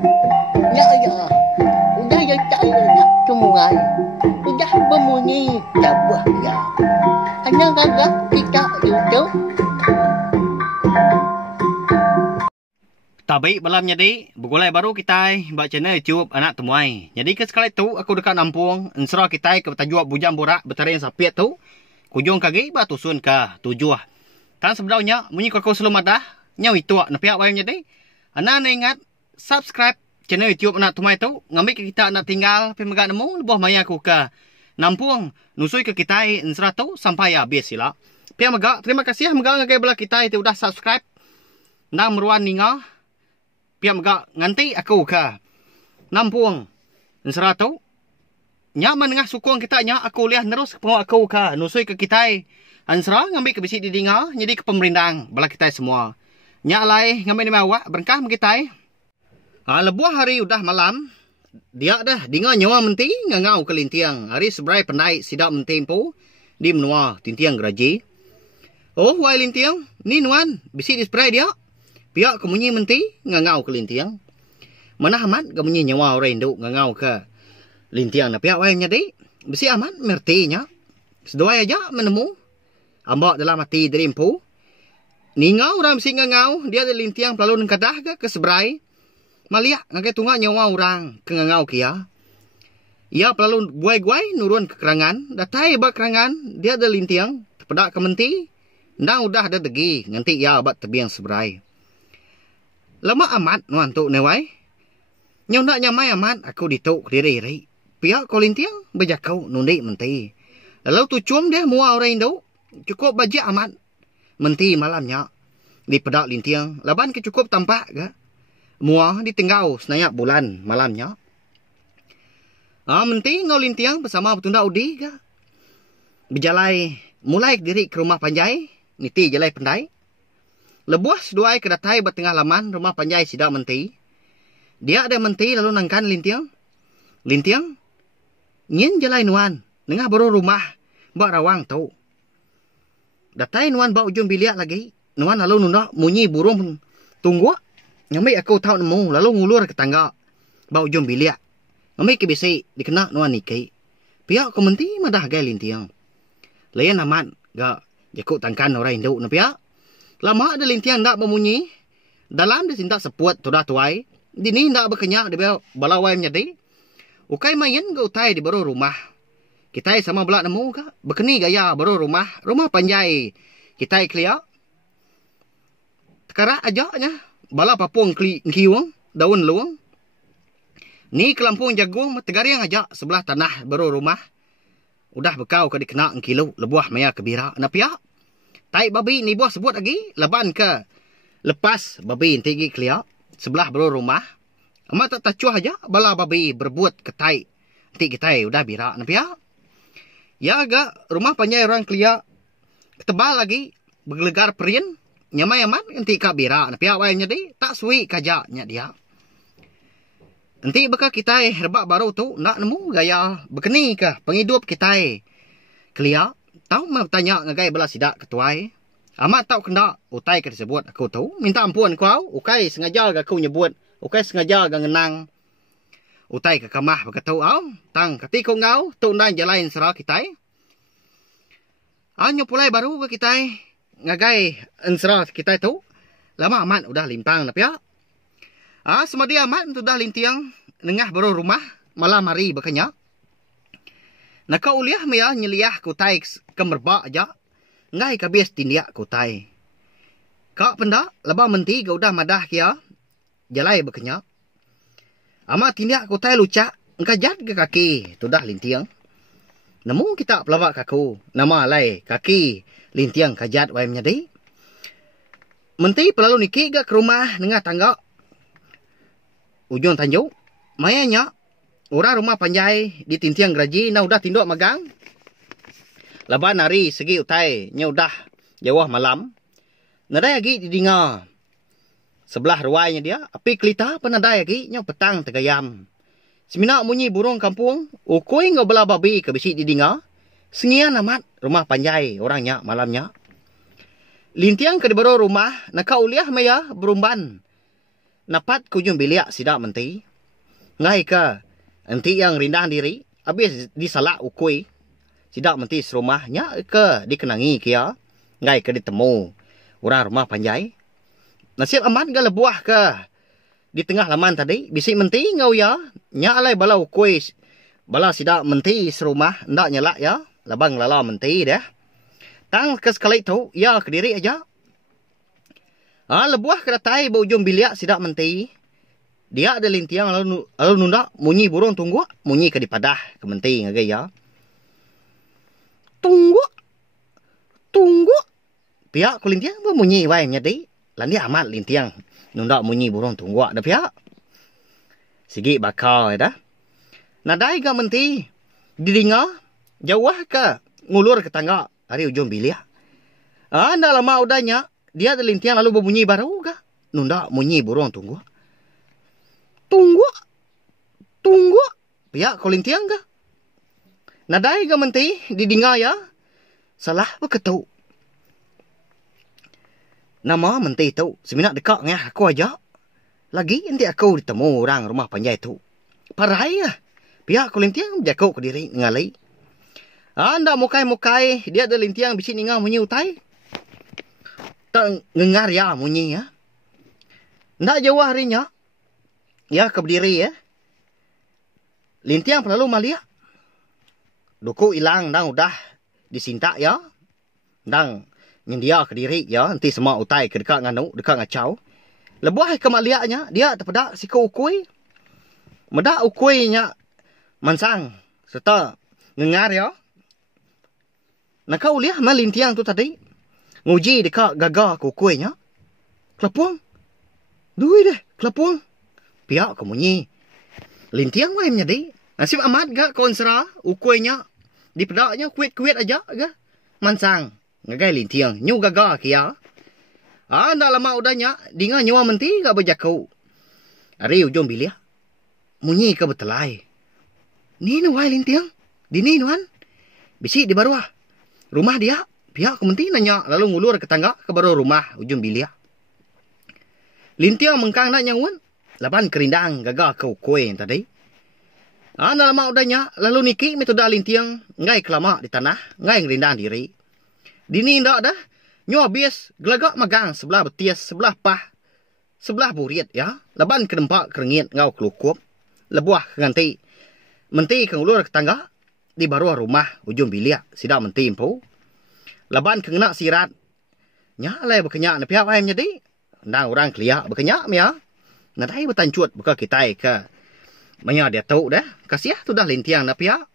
Ya ya. Udah ya saya nak semua. Udah berbunyi tabah ya. Hanya gagak kita YouTube. Tapi malam jadi bergulai baru kita buat channel YouTube anak temuai. Jadi ke sekali tu aku dekat Lampung, ensra kita ke tajuk bujang borak bertaring sapiat tu. Kujung kaki ba tusun ke tujuh. Tan sebenarnya munyi kau selum ada nyau itu nak pihak bayam jadi. Anak ingat subscribe channel YouTube anak temuai tu, ngambil ke kita nak tinggal pemegak nemu lebih maya aku ke Lampung, nusui ke kita ensra tu sampai habis sila. Pihak megak terima kasih megak ngagai belah kita itu udah subscribe. Nang meruan ninga pihak megak nganti aku ke Lampung ensra tu nya menengah sukung kita nya aku lihat terus pengawa aku ke nusui ke kita ansra ngambil ke bisi di dinga jadi ke pemerintah bala kita semua nya alai ngambil ni awak berkah kita lebuh hari udah malam dia dah dinga nyawa menti ngangau ke lintiang hari sebrai pendai sidak mentempo di menua tintiang geraji oh wai lintiang ni nuan bisi di spray dia pihak kemunyi menti ngangau ke lintiang mana amat kemunyi nyawa orang induk ngangau ke lintiang na pihak wayangnya di besi aman mertinya sedua aja menemu ambak dalam hati derimpu ningau orang besi ngangau dia ada lintiang pelalu nengkadah ke seberai maliak ngakai tunga nyawa orang ke ngangau kia ia pelalu buai-guai nurun ke kerangan datai bak kerangan dia ada lintiang terpedak ke menti ndang udah ada degi nganti ia abat tebiang seberai lama amat nuan tu newai nyau nak nyamai amat aku dituk diri pihak kolintiang berjakau nundi menti. Lalu tu cum dia mua orang Indo cukup bajak amat menti malamnya di pedak lintiang. Laban ke cukup tampak ke mua ditinggau senayak bulan malamnya. Menti ngau lintiang bersama betunda udi ke berjalai mulai diri ke rumah panjai niti jalai pendai. Lebuas duai ke datai bertengah laman rumah panjai sidak menti. Dia ada menti lalu nangkan lintiang. Lintiang nyin jalai nuan nengah baru rumah bak rawang tau datai nuan bak ujung biliak lagi nuan lalu nundak munyi burung tunggu ngambil aku tahu nemu lalu ngulur ke tangga bak ujung biliak ngambil ke bisi dikena nuan niki pihak komenti madah gai lintiang layan amat gak jakuk tangkan orang induk na pihak lama ada lintiang ndak memunyi dalam dia sintak sepuat tudah tuai dini ndak berkenyak dia balawai menjadi ukai main ke utai di baru rumah. Kita sama belak nemu ke? Bekeni gaya baru rumah. Rumah panjai. Kita kelia. Tekara ajaknya. Bala papung kiwang. Daun luang. Ni ke Lampung jagung. Tegariang ajak sebelah tanah baru rumah. Udah bekau ke dikena kilo. Lebuah maya kebira. Napia. Tai babi ni buah sebut lagi. Leban ke. Lepas babi tinggi kelia. Sebelah baru rumah. Amat tak tacuah aja bala babi berbuat ketai. Nanti kita udah bira napia. Ya agak rumah panjai orang kelia ketebal lagi bergelegar perian nyamai aman nanti ka bira napia wayangnya di tak suwi kajaknya dia. Nanti bakal kita herbak baru tu nak nemu gaya bekeni ke penghidup kita kelia tahu mau tanya ngagai bala sidak ketuai. Amat tahu kena utai ke disebut aku tahu minta ampun kau ukai sengaja aku nyebut ukai sengaja agak ngenang. Utai ke kamah berkata, tang ketika ngau, tu nang jalain serah kita. Anyo pulai baru ke kita, ngagai ensera kita tu. Lama amat udah limpang tapi ya. Semadi amat tu dah lintiang, nengah baru rumah, malam hari berkenya. Nak uliah mea nyeliah kutai kemerbak aja. Ngai kabis tindiak kutai. Kak pendak, lebah menti ke udah madah kia. Jalai berkenyak. Amat tindak kutai lucak. Engkajat ke kaki. Tu dah lintiang. Namun kita pelawak kaku. Nama alai kaki. Lintiang kajat wayam nyadi. Menti pelalu niki ke rumah. Nengah tangga. Ujung tanjuk. Mayanya. Orang rumah panjai. Di tintiang geraji. Na udah tinduk magang. Laban hari segi utai. Nya udah jawah malam. Nadai lagi di dinga. Sebelah ruainya dia, api kelita penadai lagi, nyok petang tegayam. Semina munyi burung kampung, ukui ngau bela babi ke bisi di dinga. Sengian amat rumah panjai orangnya malamnya. Lintiang ke di baru rumah, naka uliah maya berumban. Napat kujung bilik sidak menti. Ngai ke enti yang rendah diri. Habis disalak ukui. Sidak menti serumahnya ke dikenangi kia. Ngai ke ditemu orang rumah panjai. Nasib amat ke lebuah ke di tengah laman tadi. Bisik menti ngau ya. Nya alai bala ukui. Bala sidak menti serumah. Ndak nyalak ya. Labang lala menti dah. Tang ke sekali tu. Ya ke diri aja. Lebuah keratai berujung bilik sidak menti. Dia ada lintiang lalu nunda munyi burung tunggu. Munyi ke dipadah ke menti ngagai ya. Tunggu. Pihak ku lintiang bermunyi wae nyadi. Landi amat lintiang. Nunda munyi burung tunggu ada pihak. Sigi bakal dah. Nadai ke menti. Didinga. Jauh ke ngulur ke tangga. Hari ujung bilik. Ndak lama udahnya. Dia ada lintiang lalu berbunyi baru ke? Nunda munyi burung tunggu. Tunggu. Pihak kau lintiang ke? Nadai ke menti didinga ya? Salah berketu. Nama menti tu. Seminak dekat ngah aku aja. Lagi nanti aku ditemu orang rumah panjai tu. Parai ya. Pihak kau lintiang jago ke diri ngalai. Ndak mukai-mukai. Dia ada lintiang bisi ninga munyi utai. Tak ngengar ya munyi ya. Ndak jauh harinya. Ya ke berdiri ya. Lintiang perlalu malia. Duku hilang dan udah disintak ya. Dan nyendia ke diri ya. Nanti semua utai ke dekat nganu. Dekat ngacau. Lebuah ke maliaknya. Dia terpedak siku ukui. Medak ukuinya mansang. Serta ngengar ya. Nah kau lihat mana lintiang tu tadi. Nguji dekat gagah ku kuenya. Kelapuang. Dui deh, kelapuang. Pihak kemunyi. Lintiang wae menjadi. Nasib amat gak konsera ukuenya. Di pedaknya kuit-kuit aja gak. Mansang. Ngagai lintiang. Nyu gagah kia. Ndak lama udahnya. Dinga nyawa menti gak berjakau. Hari ujung bilik. Munyi ke betelai. Ni wae lintiang. Dini nuan. Bisi di baruah. Rumah dia. Pihak kementi nanya lalu ngulur ke tangga ke baru rumah ujung bilik. Lintiang mengkang nak nyawan. Lapan kerindang gagah ke ukui tadi. Ndak lama udahnya lalu niki metoda lintiang. Ngai kelama di tanah. Ngai ngerindang diri. Dini ndak dah. Nyo habis gelagak magang sebelah betis, sebelah pah. Sebelah burit ya. Lapan kedempak kerengit ngau kelukup. Lebuah ganti. Menti ke ngulur ke tangga. Di baru rumah ujung bilik. Sidak menti impu. Laban kena sirat. Nyalai berkenyak na pihak ayam jadi. Nang orang keliak berkenyak ya. Nadai bertancut buka kita ke. Manya dia tahu dah. Kasiah tu dah lintiang na pihak.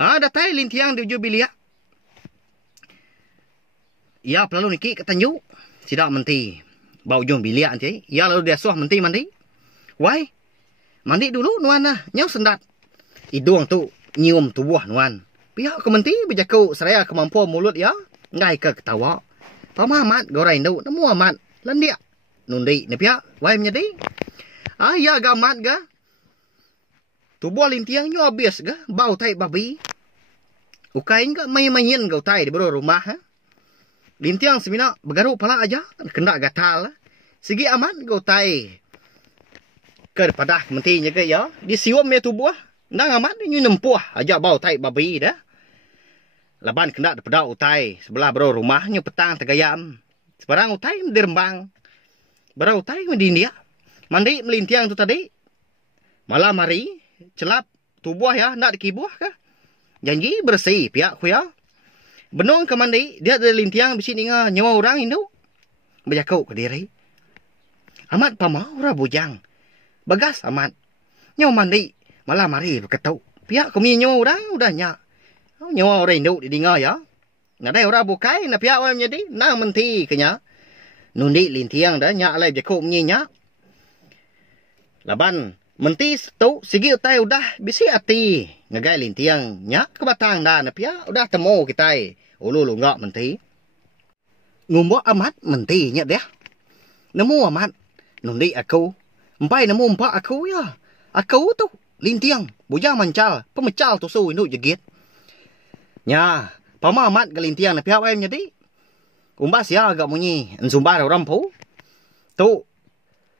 Datai lintiang di ujung bilik. Ya perlalu niki ketanju. Sidak menti. Bau ujung bilik nanti. Ya lalu dia suah menti mandi. Wai. Mandi dulu nuan lah. Nyau sendat. Hidung tu nyium tubuh nuan. Pihak kementi berjakau seraya kemampuan mulut ya. Ngai ke ketawa. Pama amat gorai ndu. Nemu amat. Landia. Nundi ni pihak. Wai menjadi. Ya gamat ga. Tubuh lintiang nyo habis ga. Bau tai babi. Ukain ga main-main gau tai di baru rumah ha. Lintiang semina bergaruk pala aja. Kena gatal. Segi amat gau tai. Ke padah kementinya ke ya. Disium me tubuh. Nang amat nyo nempuh. Aja bau tai babi dah. Laban kena daripada utai. Sebelah baru rumahnya petang tegayam. Sebarang utai dirembang. Baru utai mendinia. Mandi melintiang tu tadi. Malam hari. Celap tubuh ya. Nak dikibuh kah? Janji bersih pihak ku ya. Benung ke mandi. Dia ada lintiang bisi ninga nyawa orang Hindu. Berjakau ke diri. Amat pama orang bujang. Bagas amat. Nyawa mandi. Malam hari berketuk. Pihak kami nyawa orang udahnya. Nyawa orang Hindu didengar ya. Nadai orang bukai na pihak orang jadi nang menti kenya. Nundi lintiang dah nyak lai jakuk menyinya. Laban menti tu segi utai udah bisi ati. Ngagai lintiang nyak ke batang dah na pihak udah temu kita. Ulu lunggak menti. Ngumbok amat menti nyak dia. Nemu amat. Nundi aku. Empai nemu empak aku ya. Aku tu lintiang bujang mancal pemecal tu su Hindu jegit. Nya, pama amat gelintiang na pihak ayam jadi. Umbas ya agak munyi. Ensumbar orang pu. Tu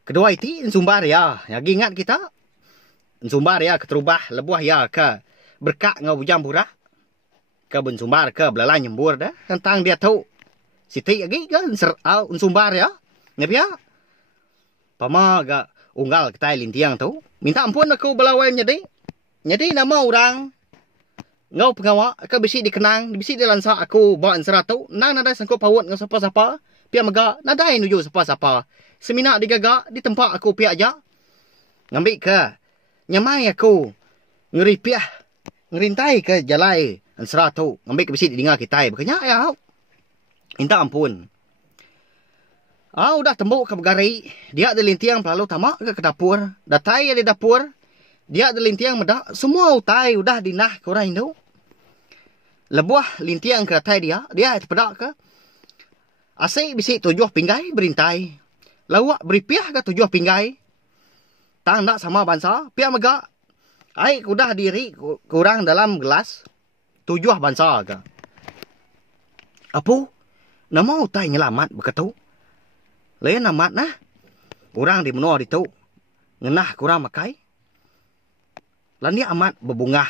Kedua iti sumbar ya. Lagi ingat kita. Sumbar ya keterubah lebuah ya ke berkak ngau bujang burak. Ke sumbar ke belala nyembur dah. Tentang dia tahu. Siti lagi ke sumbar ya. Nep ya. Pama ga unggal kita lintiang tu. Minta ampun aku belawai jadi. Jadi nama orang ngau pengawak ke bisi dikenang, bisi dilansa aku bawa ansara tu. Nang nada sangkut pawut ngau siapa-siapa. Pihak mega nadai nuju siapa-siapa. Semina digaga di tempat aku pihak aja. Ngambil ke nyamai aku ngeripiah ngerintai ke jalai ansara tu. Ngambil ke bisi didengar kita. Berkenyak ya. Minta ampun. Udah tembuk ke begari. Dia ada lintiang lalu tamak ke dapur. Datai di dapur. Dia ada lintiang medak. Semua utai udah dinah ke orang itu. Lebuah lintiang ke datai dia. Dia pedak ke. Asyik bisi 7 pinggai berintai. Lawak beripiah ke 7 pinggai. Tang tak sama bansa. Pihak megak. Air udah diri kurang dalam gelas. 7 bansa ke. Apa? Nama utai nyelamat begitu. Lain amat nah. Orang di menua itu. Ngenah kurang makai. Lan dia amat berbungah.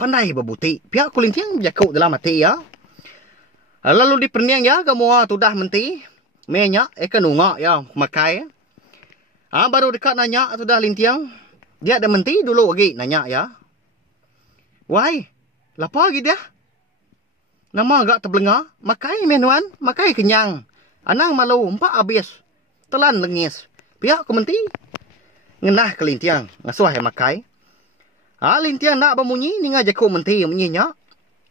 Pandai berbuti. Pihak kulintiang jakuk dalam hati ya. Lalu di perniang ya. Kamu tu dah menti. Menyak. Eka nungak ya. Makai. Baru dekat nanya. Tu dah lintiang. Dia ada menti dulu lagi. Nanya ya. Wai. Lapa lagi dia. Nama agak terbelengah. Makai menuan. Makai kenyang. Anang malu. Empat habis. Telan lengis. Pihak ku menti. Ngenah ke lintiang. Ngasuh yang makai. Lintiang nak berbunyi. Ni ngajak ku menti. Menyinya.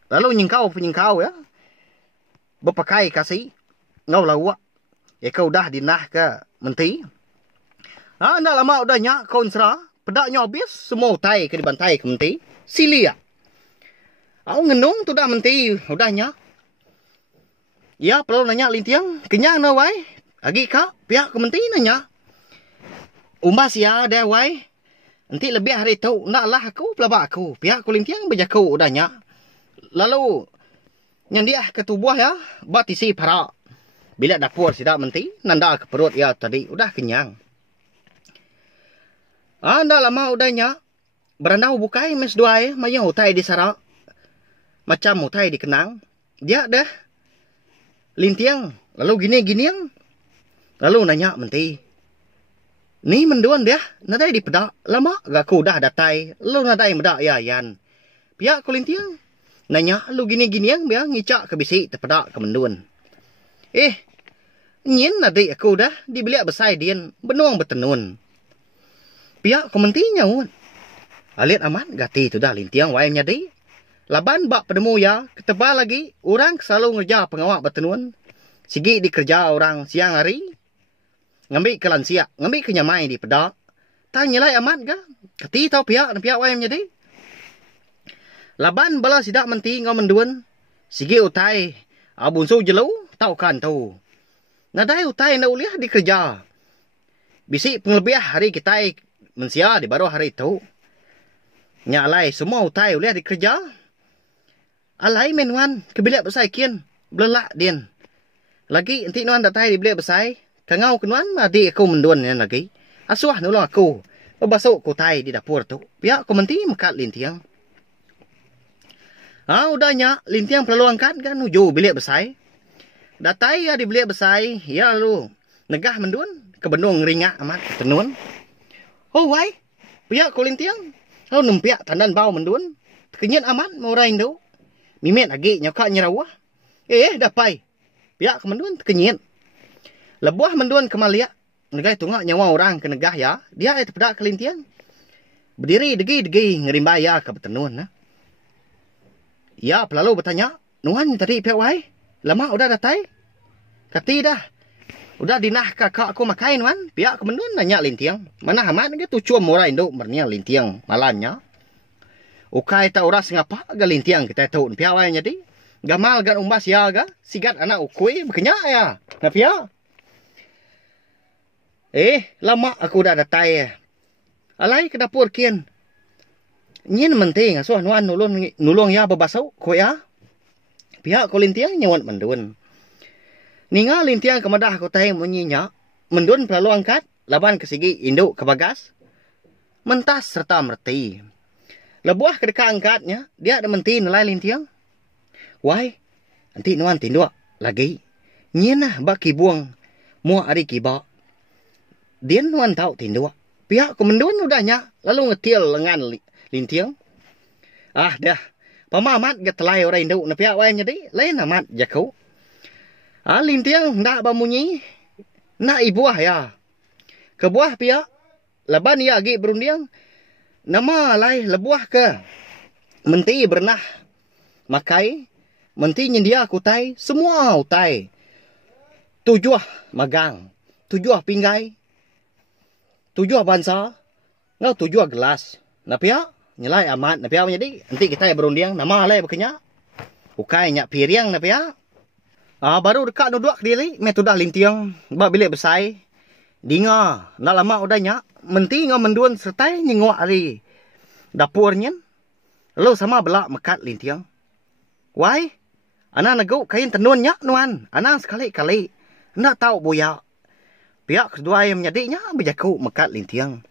Lalu penyingkau ya. Berpakai kasih. Ngau lawak. Kau dah dinah ke menti. Nak lama udah nyak kau insra. Pedaknya habis. Semua utai ke dibantai ke menti. Sili ya. Ngenung tu dah menti. Udah nyak. Ya perlu nanya lintiang. Kenyang na wai. Lagi kak. Pihak ke menti nanya. Umbas ya dah wai. Nanti lebih hari tu. Naklah aku pelabak aku. Pihak ku lintiang berjaku udah nyak. Lalu. Yang dia ketubuh ya. Batisi parak. Bila dapur sidak menti. Nanda ke perut ya tadi. Udah kenyang. Anda lama udahnya. Berandau bukai mes duai. Mayang utai di sarak. Macam utai di kenang. Dia dah. Lintiang. Lalu gini-giniang. Lalu nanya menti. Ni menduan dia. Nadai di pedak. Lama gak ku dah datai. Lalu nadai medak ya yan. Pihak ku lintiang. Nanya, lu gini-giniang biar ngicak ke bisi terpedak ke menduan. Nyin adik aku dah dibeliak besai dian benuang bertenun. Pihak komentinya un. Alit aman gati tu dah lintiang wayangnya di. Laban bak pedemu ya ketebal lagi orang selalu ngerja pengawak bertenun. Sigi dikerja orang siang hari. Ngambil ke lansia, ngambil ke nyamai di pedak. Tanya lah aman ga? Kati tau pihak wayangnya di. Laban bala sidak menti ngau menduan. Sigi utai. Bunsu jelau. Tau kan tau. Nadai utai na uliah dikerja. Bisi penglebiah hari kita mensia di baru hari itu. Nyalai semua utai uliah dikerja. Alai menuan. Kebiliak besai kian. Belelak dian. Lagi nanti nuan datai dibiliak besai. Kangau kenuan adik aku menduan yan lagi. Asuah nulung aku. Babasuk ku tai di dapur tu. Pihak ku menti mekat lintiang. Udahnya, lintiang perlu angkat kan, uju bilik besai. Datai ya di bilik besai, ya lu. Negah menduan, ke benung ringak amat, tenun. Wai, pihak ku lintiang. Lalu numpiak tandan bau menduan. Kenyat amat, mau rain tu. Mimet lagi, nyokak nyerawah. Dapai. Pihak ke menduan, kenyat. Lebuah menduan kemaliak. Negah tungak nyawa orang ke negah ya. Dia terpedak ke lintiang. Berdiri, degi, ngerimbai ya ke tenun. Ya, pelalu bertanya, Nuan tadi pihak wai? Lama udah datai? Kati dah. Udah dinah kakak aku makai Nuan. Pihak kemenduan nanya lintiang. Mana amat ke tu cua murai induk bernia lintiang malanya. Ukai tak uras ngapa ga lintiang kita tahu pihak wai jadi. Gamal gan umbas ya ga. Sigat anak ukui berkenyak ya. Nah pihak. Lama aku udah datai. Alai ke dapur kian. Nyin menting asuh nuan nulung ya babasau ko ya. Pihak ko lintiang nyawat menduan. Ninga lintiang kemedah ko tai munyinya. Menduan perlu angkat laban ke sigi induk ke bagas. Mentas serta merti. Lebuah ke dekat angkatnya, dia ada menti nilai lintiang. Wai, nanti nuan tinduk lagi. Nyena baki buang mua ari kiba. Dia nuan tahu tinduk. Pihak komandan udahnya lalu ngetil lengan lintiang. Ah dah. Pamamat getelai orang induk na pihak wai jadi lain amat jakau. Ah lintiang ndak bamunyi. Nak ibuah ya. Kebuah pihak laban ia agi berundiang. Nama lai lebuah ke. Menti bernah makai. Menti nyendia kutai. Semua utai. Tujuh magang. Tujuh pinggai. Tujuh bansa. Ngau tujuh gelas. Napia nyelai amat. Napia jadi. Nanti kita berundiang. Nama lai bekenya. Ukai nyak piriang napia. Baru dekat nuduak diri. Metudah lintiang. Ba bilik besai. Dinga. Nak lama udah nyak. Menti ngau menduan sertai nyengok ari dapurnya. Lalu sama belak mekat lintiang. Wai, ana neguk kain tenun nyak nuan. Ana sekali-kali. Nak tahu buaya. Pihak kedua yang menyadiknya berjaku mekat lintiang.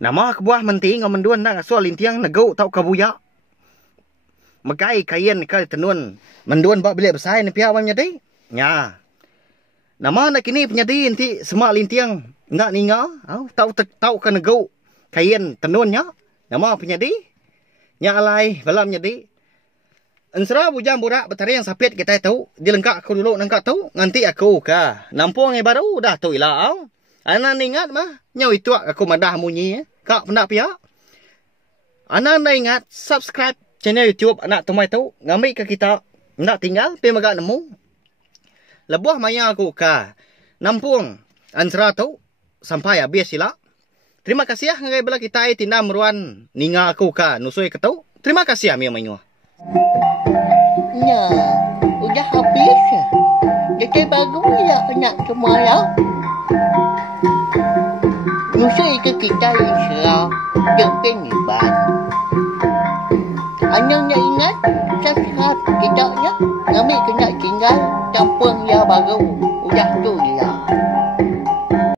Nama kebuah menti ngau menduan nak asual lintiang neguk tahu kabuya. Mekai kain kali tenun. Menduan bak bilik besai ni pihak menyadik. Ya. Nama nak kini penyadi nanti semak lintiang. Nak ninga, tahu kan negau kain tenunnya. Nama penyadi. Nya alai balam nyadi. Ensra bujang burak betari yang sapit kita tahu. Dilengkak aku dulu nangkak tahu. Nanti aku ka. Nampung yang baru dah tu ilah. Ana ingat mah. Nyau itu aku madah munyi. Kak pendak pihak. Ana ingat subscribe channel YouTube anak tumai tahu. Ngambil ke kita. Nak tinggal pi magak nemu. Lebuah maya aku ka. Nampung ansra tahu. Sampai habis sila. Terima kasih ngai bela kita tinda meruan ninga aku ka nusui ketau. Terima kasih mi mainyo. Ya, udah habis. Jadi bagus ya anak semua ya. Nusui ke kita insya. Jangan iban. Anaknya ingat